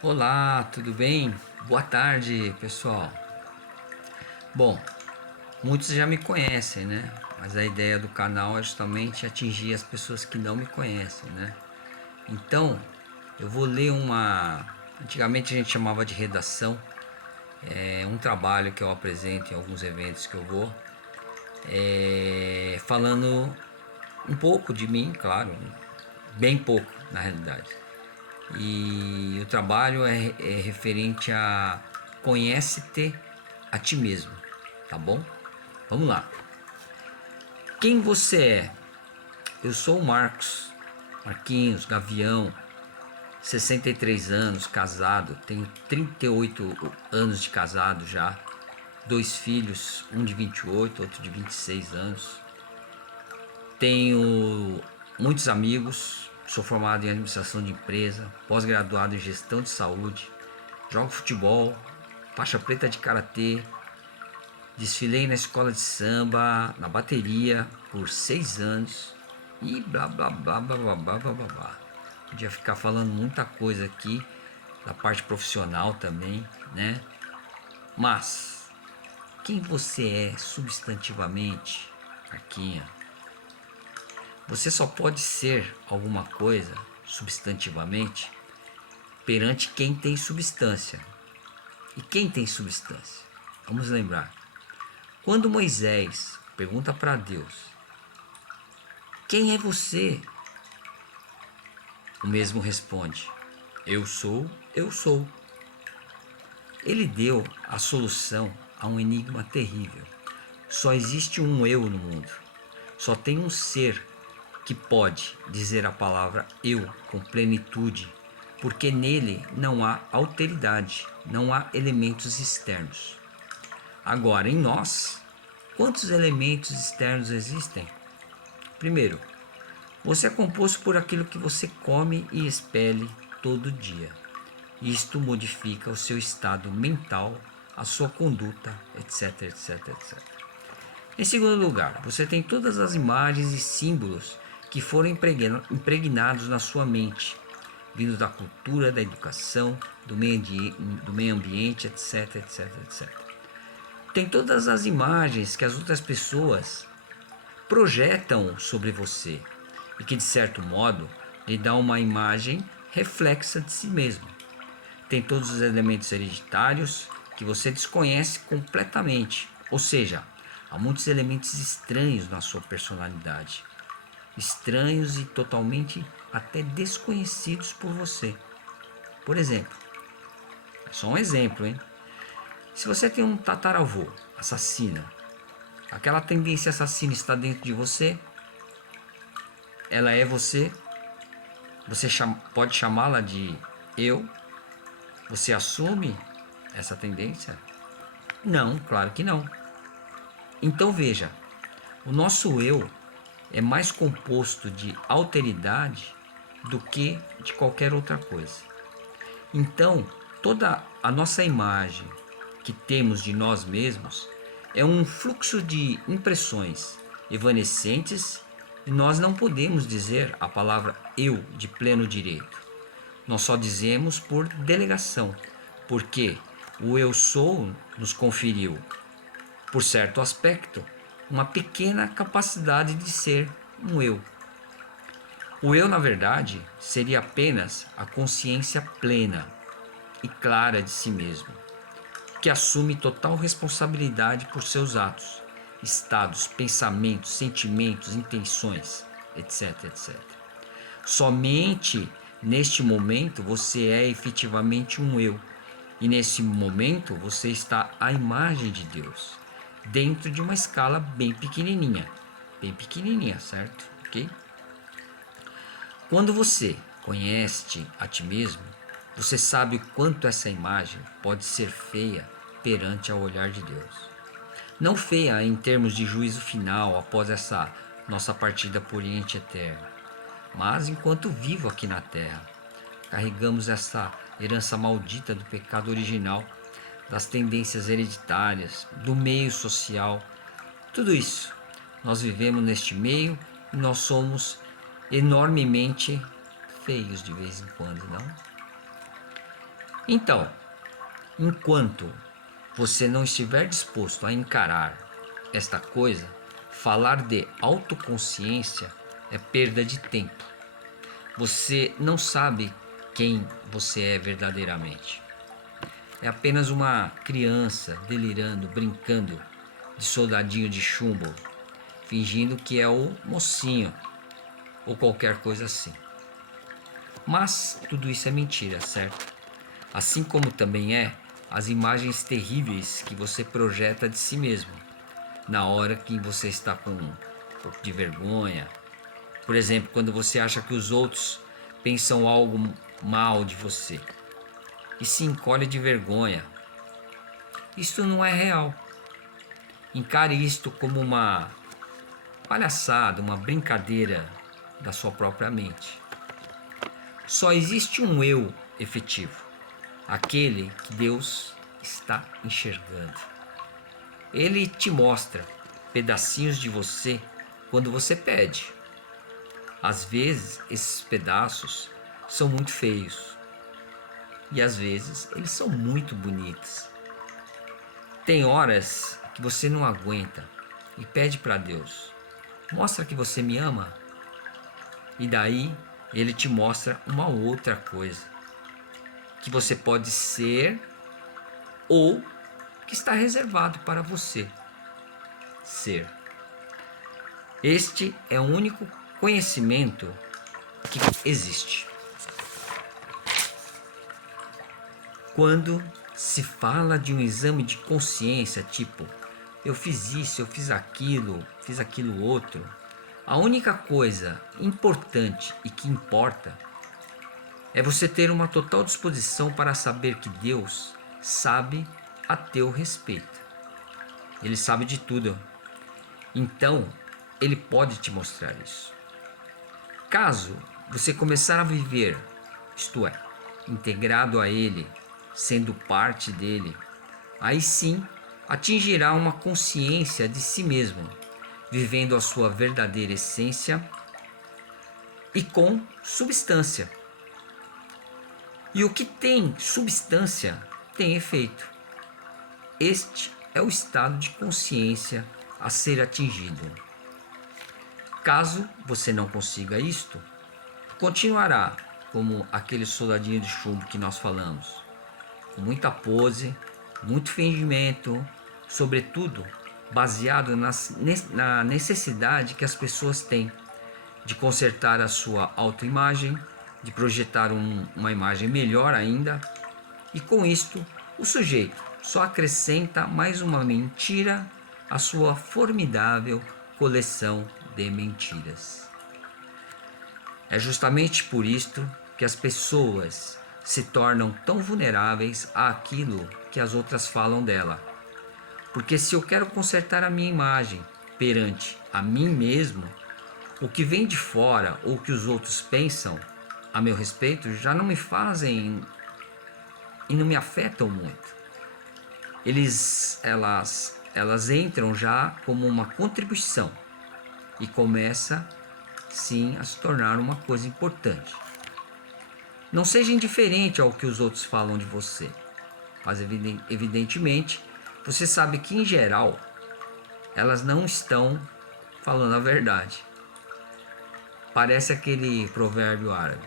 Olá, tudo bem? Boa tarde, pessoal. Bom, muitos já me conhecem, né? Mas a ideia do canal é justamente atingir as pessoas que não me conhecem, né? Então, eu vou ler uma. Antigamente a gente chamava de redação, é um trabalho que eu apresento em alguns eventos que eu vou, falando um pouco de mim, claro, bem pouco na realidade. E o trabalho é referente a conhece-te a ti mesmo, tá bom? Vamos lá. Quem você é? Eu sou o Marquinhos Gavião, 63 anos, casado, tenho 38 anos de casado já, dois filhos, um de 28, outro de 26 anos. Tenho muitos amigos, sou formado em administração de empresa, pós-graduado em gestão de saúde, jogo futebol, faixa preta de karatê, desfilei na escola de samba, na bateria por 6 anos e blá blá blá blá blá blá blá blá blá. Podia ficar falando muita coisa aqui da parte profissional também, né? Mas quem você é substantivamente, Marquinha? Você só pode ser alguma coisa substantivamente perante quem tem substância. E quem tem substância? Vamos lembrar. Quando Moisés pergunta para Deus: quem é você? O mesmo responde: eu sou, eu sou. Ele deu a solução a um enigma terrível. Só existe um eu no mundo. Só tem um ser que pode dizer a palavra eu com plenitude, porque nele não há alteridade, não há elementos externos. Agora, em nós, quantos elementos externos existem? Primeiro, você é composto por aquilo que você come e expele todo dia. Isto modifica o seu estado mental, a sua conduta, etc, etc, etc. Em segundo lugar, você tem todas as imagens e símbolos que foram impregnados na sua mente, vindo da cultura, da educação, do meio ambiente, etc, etc, etc. Tem todas as imagens que as outras pessoas projetam sobre você e que, de certo modo, lhe dá uma imagem reflexa de si mesmo. Tem todos os elementos hereditários que você desconhece completamente, ou seja, há muitos elementos estranhos na sua personalidade, estranhos e totalmente até desconhecidos por você. Por exemplo, é só um exemplo, hein? Se você tem um tataravô assassino, aquela tendência assassina está dentro de você, ela é você, você pode chamá-la de eu, você assume essa tendência? Não, claro que não. Então veja, o nosso eu é mais composto de alteridade do que de qualquer outra coisa. Então, toda a nossa imagem que temos de nós mesmos é um fluxo de impressões evanescentes e nós não podemos dizer a palavra eu de pleno direito. Nós só dizemos por delegação, porque o eu sou nos conferiu, por certo aspecto, uma pequena capacidade de ser um eu. O eu, na verdade, seria apenas a consciência plena e clara de si mesmo, que assume total responsabilidade por seus atos, estados, pensamentos, sentimentos, intenções, etc, etc. Somente neste momento você é efetivamente um eu, e nesse momento você está à imagem de Deus, dentro de uma escala bem pequenininha, certo? Ok? Quando você conhece a ti mesmo, você sabe o quanto essa imagem pode ser feia perante ao olhar de Deus. Não feia em termos de juízo final após essa nossa partida por Oriente Eterno, mas enquanto vivo aqui na Terra, carregamos essa herança maldita do pecado original, das tendências hereditárias, do meio social, tudo isso. Nós vivemos neste meio e nós somos enormemente feios de vez em quando, não? Então, enquanto você não estiver disposto a encarar esta coisa, falar de autoconsciência é perda de tempo. Você não sabe quem você é verdadeiramente. É apenas uma criança delirando, brincando de soldadinho de chumbo, fingindo que é o mocinho ou qualquer coisa assim. Mas tudo isso é mentira, certo? Assim como também é as imagens terríveis que você projeta de si mesmo na hora que você está com um pouco de vergonha. Por exemplo, quando você acha que os outros pensam algo mal de você e se encolhe de vergonha. Isto não é real. Encare isto como uma palhaçada, uma brincadeira da sua própria mente. Só existe um eu efetivo, aquele que Deus está enxergando. Ele te mostra pedacinhos de você quando você pede. Às vezes, esses pedaços são muito feios e às vezes eles são muito bonitos. Tem horas que você não aguenta e pede para Deus: mostra que você me ama. E daí ele te mostra uma outra coisa que você pode ser ou que está reservado para você ser. Este é o único conhecimento que existe. Quando se fala de um exame de consciência, tipo, eu fiz isso, eu fiz aquilo outro, a única coisa importante e que importa é você ter uma total disposição para saber que Deus sabe a teu respeito. Ele sabe de tudo. Então, Ele pode te mostrar isso. Caso você começar a viver, isto é, integrado a Ele, sendo parte dele, aí sim atingirá uma consciência de si mesmo, vivendo a sua verdadeira essência e com substância. E o que tem substância tem efeito. Este é o estado de consciência a ser atingido. Caso você não consiga isto, continuará como aquele soldadinho de chumbo que nós falamos, com muita pose, muito fingimento, sobretudo baseado na necessidade que as pessoas têm de consertar a sua autoimagem, de projetar uma imagem melhor ainda, e com isto o sujeito só acrescenta mais uma mentira à sua formidável coleção de mentiras. É justamente por isto que as pessoas se tornam tão vulneráveis àquilo que as outras falam dela. Porque se eu quero consertar a minha imagem perante a mim mesmo, o que vem de fora ou o que os outros pensam a meu respeito já não me fazem e não me afetam muito. Elas entram já como uma contribuição e começa sim a se tornar uma coisa importante. Não seja indiferente ao que os outros falam de você, mas evidentemente você sabe que em geral elas não estão falando a verdade. Parece aquele provérbio árabe: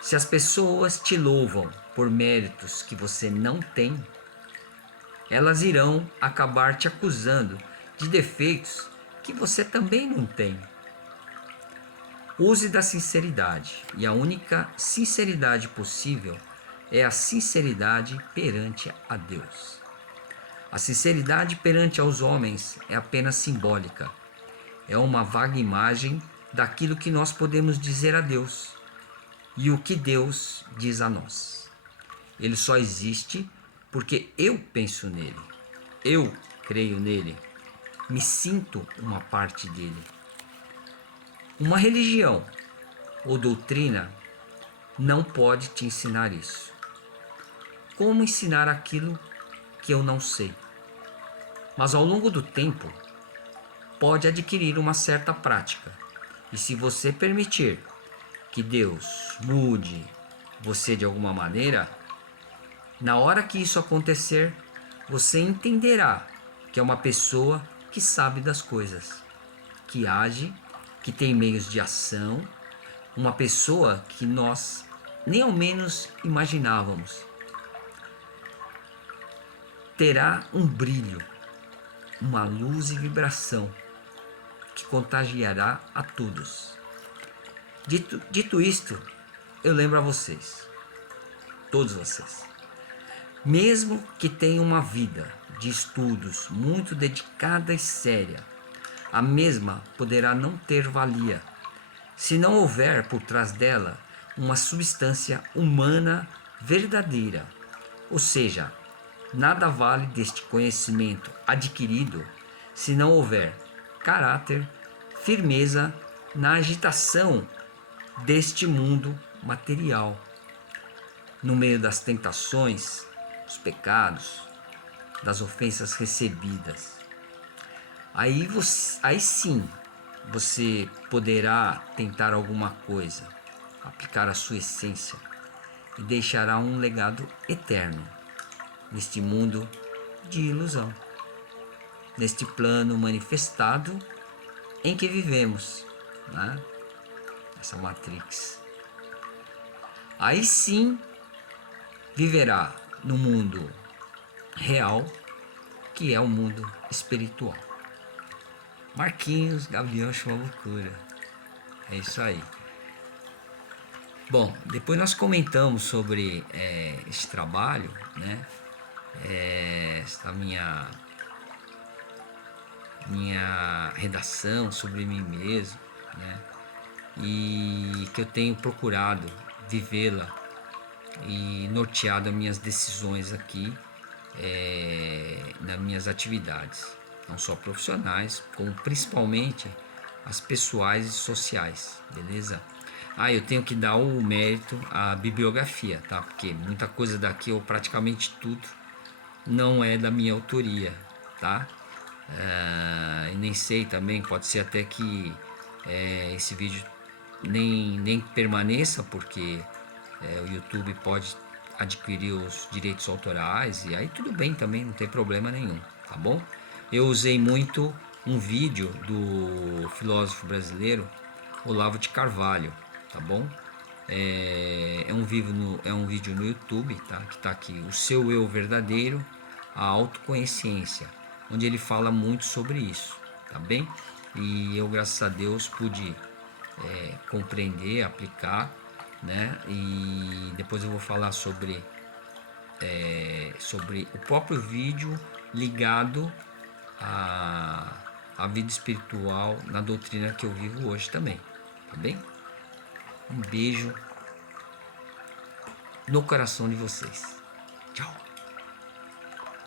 se as pessoas te louvam por méritos que você não tem, elas irão acabar te acusando de defeitos que você também não tem. Use da sinceridade, e a única sinceridade possível é a sinceridade perante a Deus. A sinceridade perante aos homens é apenas simbólica. É uma vaga imagem daquilo que nós podemos dizer a Deus e o que Deus diz a nós. Ele só existe porque eu penso nele, eu creio nele, me sinto uma parte dele. Uma religião ou doutrina não pode te ensinar isso. Como ensinar aquilo que eu não sei? Mas ao longo do tempo, pode adquirir uma certa prática. E se você permitir que Deus mude você de alguma maneira, Na hora que isso acontecer, você entenderá que é uma pessoa que sabe das coisas, que age, que tem meios de ação, uma pessoa que nós nem ao menos imaginávamos. Terá um brilho, uma luz e vibração que contagiará a todos. Dito isto, eu lembro a vocês, todos vocês, mesmo que tenham uma vida de estudos muito dedicada e séria, a mesma poderá não ter valia se não houver por trás dela uma substância humana verdadeira. Ou seja, nada vale deste conhecimento adquirido se não houver caráter, firmeza na agitação deste mundo material, no meio das tentações, dos pecados, das ofensas recebidas. Aí sim você poderá tentar alguma coisa, aplicar a sua essência e deixará um legado eterno neste mundo de ilusão, neste plano manifestado em que vivemos, né? Essa Matrix. Aí sim viverá no mundo real, que é o mundo espiritual. Marquinhos Gavião Loucura. É isso aí. Bom, depois nós comentamos sobre esse trabalho, né? Esta minha redação sobre mim mesmo, né? E que eu tenho procurado vivê-la e norteado as minhas decisões aqui nas minhas atividades, não só profissionais, como principalmente as pessoais e sociais, beleza? Eu tenho que dar o mérito à bibliografia, tá? Porque muita coisa daqui, ou praticamente tudo, não é da minha autoria, tá? E nem sei também, pode ser até que esse vídeo nem permaneça, porque o YouTube pode adquirir os direitos autorais, e aí tudo bem também, não tem problema nenhum, tá bom? Eu usei muito um vídeo do filósofo brasileiro Olavo de Carvalho, tá bom? É um vídeo no YouTube, tá? Que tá aqui, o seu eu verdadeiro, a autoconsciência, onde ele fala muito sobre isso, tá bem? E eu, graças a Deus, pude compreender, aplicar, né? E depois eu vou falar sobre o próprio vídeo ligado à vida espiritual na doutrina que eu vivo hoje também, tá bem? Um beijo no coração de vocês. Tchau.